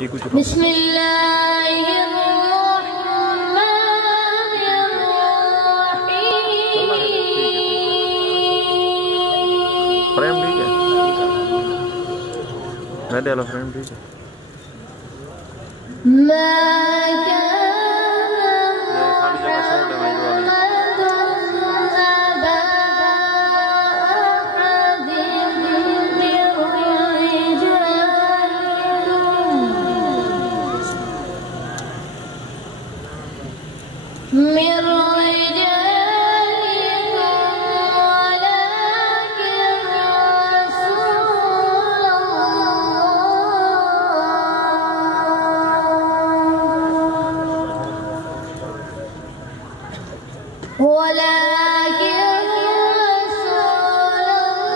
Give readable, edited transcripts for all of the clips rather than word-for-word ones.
بسم الله الرحمن الرحيم. फ्रेम ठीक है, मैं डाला फ्रेम ठीक है। من رجالكم ولكن رسول الله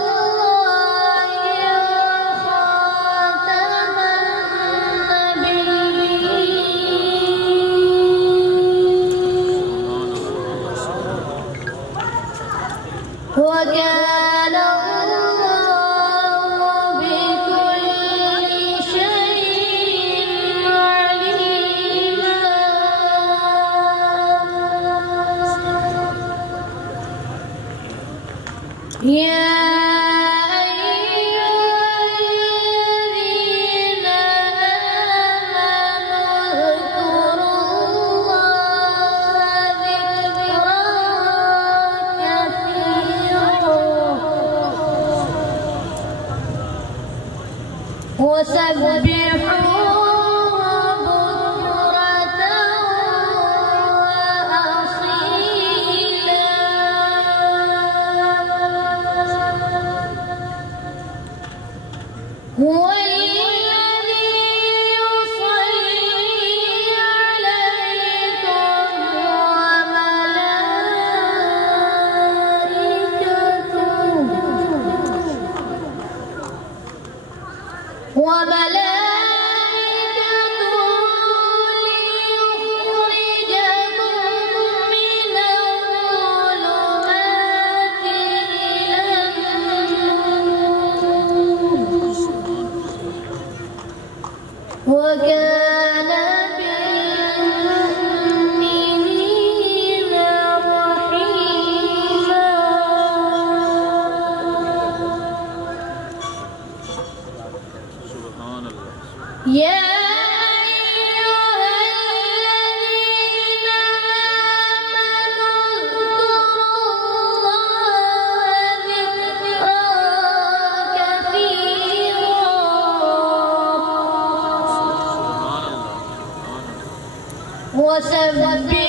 وكان الله بكل شيء عليما. يا وسبحوا بكرة وأصيلا. هو الذي يصلي عليكم وملائكته ليخرجكم من الظلمات إلى النور وكان بالمؤمنين رحيما. يا أيها الذين آمنوا اذكروا الله ذكرا كثيرا وسبحوا